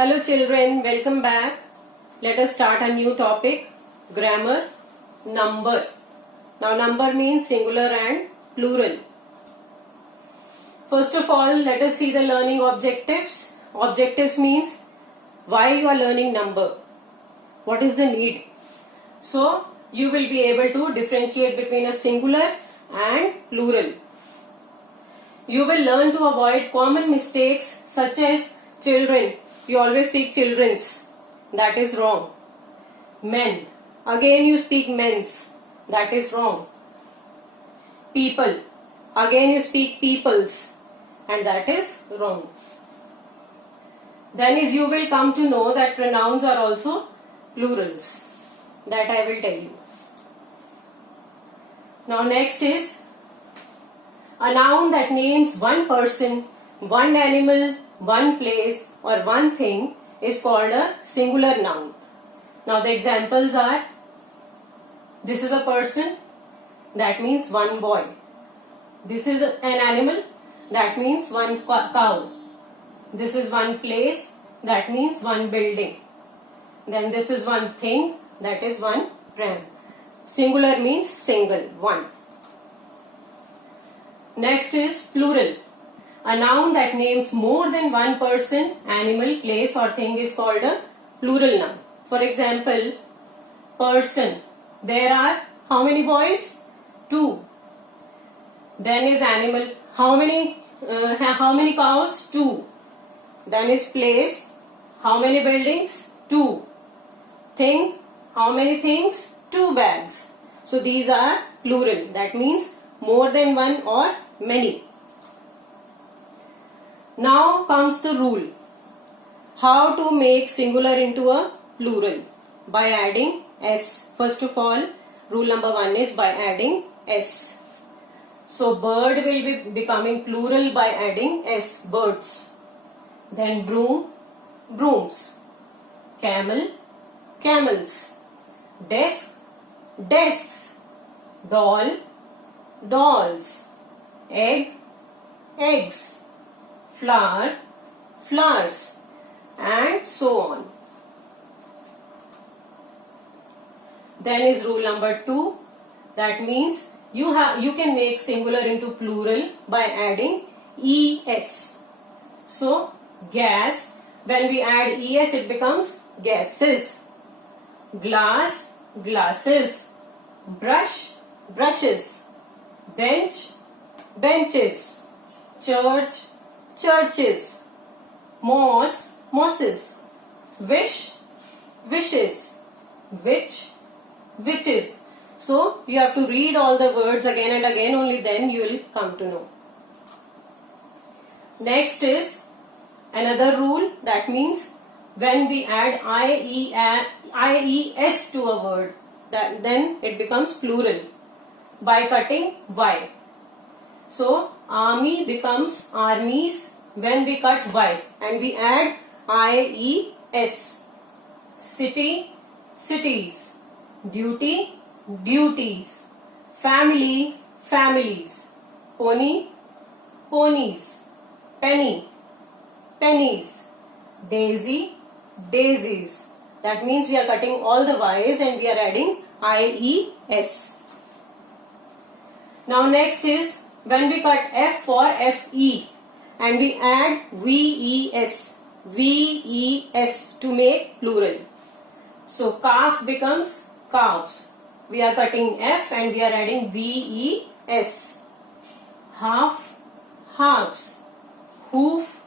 Hello children, welcome back. Let us start a new topic, grammar, number. Now number means singular and plural. First of all, let us see the learning objectives. Objectives means why you are learning number. What is the need? So, you will be able to differentiate between a singular and plural. You will learn to avoid common mistakes such as children. You always speak children's. That is wrong. Men. Again you speak men's. That is wrong. People. Again you speak people's. And that is wrong. Then is you will come to know that pronouns are also plurals. That I will tell you. Now next is a noun that names one person, one animal, one place or one thing is called a singular noun. Now the examples are, this is a person, that means one boy. This is an animal, that means one cow. This is one place, that means one building. Then this is one thing, that is one pram. Singular means single, one. Next is plural. A noun that names more than one person, animal, place or thing is called a plural noun. For example, person. There are how many boys? 2. Then is animal. How many cows? 2. Then is place. How many buildings? 2. Thing. How many things? 2 bags. So these are plural. That means more than one or many. Now comes the rule. How to make singular into a plural? By adding s. First of all, rule number 1 is by adding s. So bird will be becoming plural by adding s. Birds. Then broom, brooms. Camel, camels. Desk, desks. Doll, dolls. Egg, eggs. Flower, flowers, and so on. Then is rule number 2. That means you can make singular into plural by adding es. So gas, when we add es it becomes gases. Glass, glasses. Brush, brushes. Bench, benches. Church, churches. Moss, mosses. Wish, wishes. Witch, witches. So you have to read all the words again and again, only then you will come to know. Next is another rule, that means when we add ies to a word, then it becomes plural by cutting y. So army becomes armies when we cut y and we add ies. City, cities. Duty, duties. Family, families. Pony, ponies. Penny, pennies. Daisy, daisies. That means we are cutting all the y's and we are adding ies. Now next is when we cut f for fe and we add ves to make plural. So calf becomes calves. We are cutting f and we are adding ves. Half, halves. Hoof,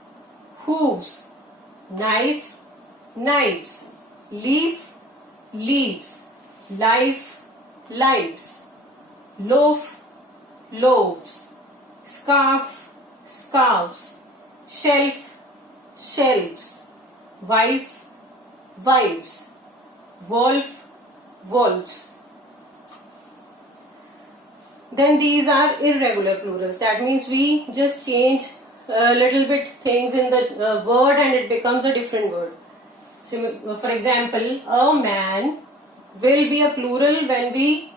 hooves. Knife, knives. Leaf, leaves. Life, lives. Loaf, loaves. Scarf, scarves. Shelf, shelves. Wife, wives. Wolf, wolves. Then these are irregular plurals. That means we just change a little bit things in the word and it becomes a different word. So, for example, a man will be a plural when we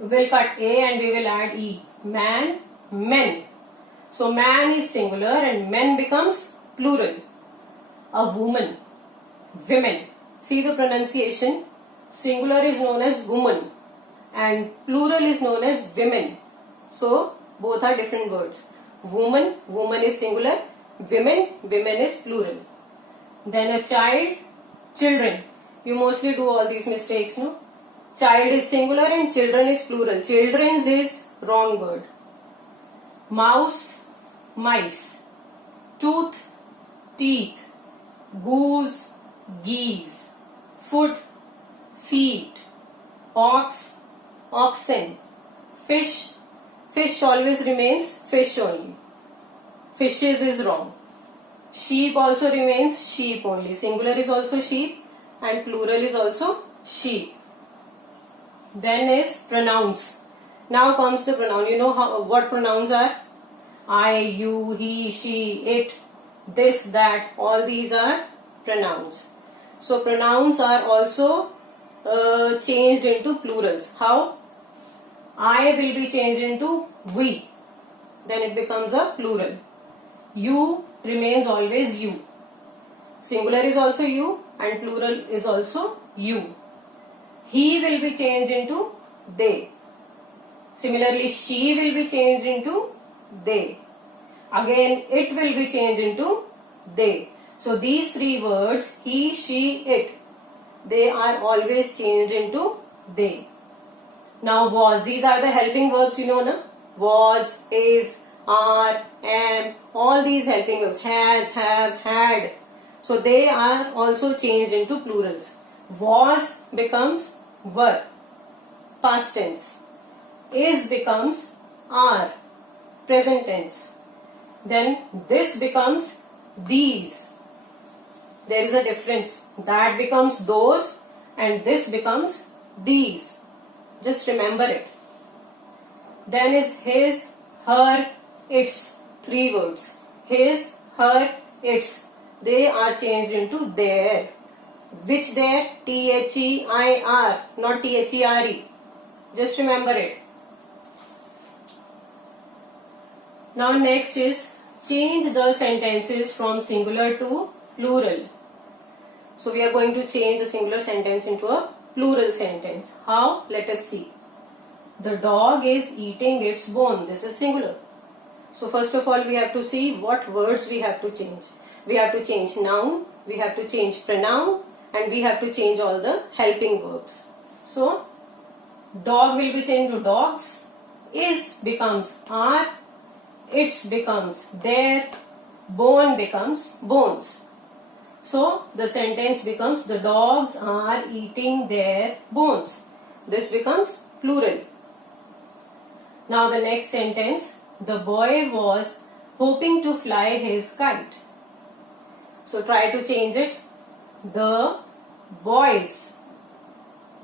will cut a and we will add e. Man, men. So man is singular and men becomes plural. a woman, women. See the pronunciation. Singular is known as woman and plural is known as women. So both are different words. Woman, woman is singular. Women, women is plural. Then a child, children. You mostly do all these mistakes, no? Child is singular and children is plural. Children's is wrong word. Mouse, mice. Tooth, teeth. Goose, geese. Foot, feet. Ox, oxen. Fish, fish always remains fish only. Fishes is wrong. Sheep also remains sheep only. Singular is also sheep and plural is also sheep. Then is pronouns. Now comes the pronoun. You know what pronouns are? I, you, he, she, it, this, that. All these are pronouns. So pronouns are also changed into plurals. How? I will be changed into we. Then it becomes a plural. You remains always you. Singular is also you and plural is also you. He will be changed into they. Similarly, she will be changed into they. Again, it will be changed into they. So these three words, he, she, it, they are always changed into they. Now was, these are the helping verbs, you know, na? Was, is, are, am, all these helping verbs, has, have, had. So they are also changed into plurals. Was becomes were, past tense. Is becomes are, present tense. Then this becomes these. There is a difference. That becomes those and this becomes these. Just remember it. Then is his, her, its. Three words. His, her, its. They are changed into their. Which their? T-H-E-I-R, not T-H-E-R-E. Just remember it. Now next is change the sentences from singular to plural. So we are going to change the singular sentence into a plural sentence. How? Let us see. The dog is eating its bone. This is singular. So first of all we have to see what words we have to change. We have to change noun, we have to change pronoun and we have to change all the helping verbs. So dog will be changed to dogs, is becomes are, its becomes their, bone becomes bones. So the sentence becomes the dogs are eating their bones. This becomes plural. Now the next sentence, the boy was hoping to fly his kite. So try to change it. The boys.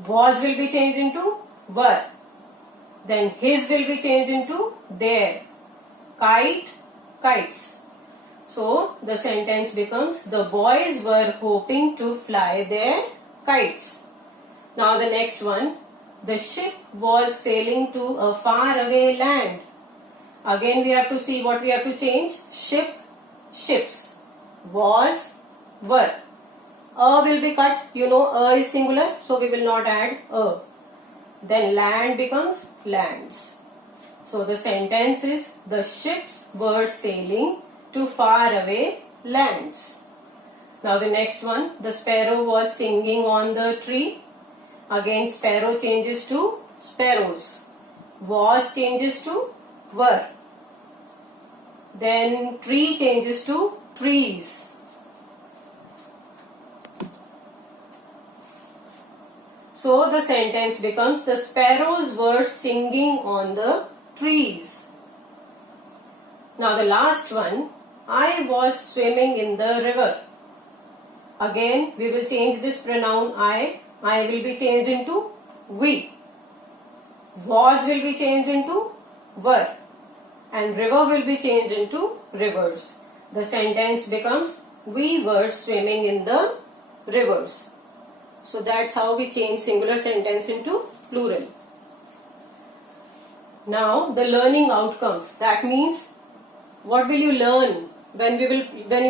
Was will be changed into were. Then his will be changed into their. Kite, kites. So the sentence becomes the boys were hoping to fly their kites. Now the next one. The ship was sailing to a faraway land. Again we have to see what we have to change. Ship, ships. Was, were. A will be cut. You know a is singular, so we will not add a. Then land becomes lands. So the sentence is the ships were sailing to faraway lands. Now the next one, the sparrow was singing on the tree. Again sparrow changes to sparrows. Was changes to were. Then tree changes to trees. So the sentence becomes the sparrows were singing on the trees. Now the last one, I was swimming in the river. Again we will change this pronoun I. I will be changed into we. Was will be changed into were. And river will be changed into rivers. The sentence becomes we were swimming in the rivers. So that's how we change singular sentence into plural. Now the learning outcomes. That means what will you learn when you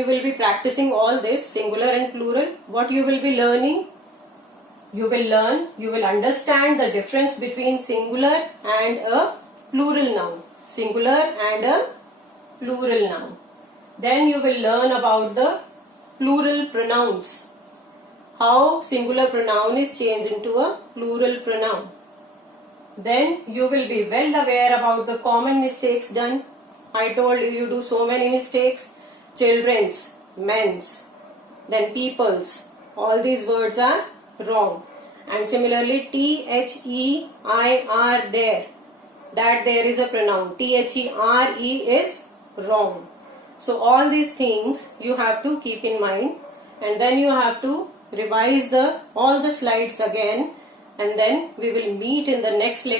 will be practicing all this singular and plural, what you will be learning? You will understand the difference between singular and a plural noun. Singular and a plural noun. Then you will learn about the plural pronouns. How singular pronoun is changed into a plural pronoun. Then you will be well aware about the common mistakes done. I told you do so many mistakes. Children's, men's, then people's. All these words are wrong. And similarly, T-H-E-I-R there. That there is a pronoun. T-H-E-R-E is wrong. So all these things you have to keep in mind. And then you have to revise all the slides again. And then we will meet in the next lecture.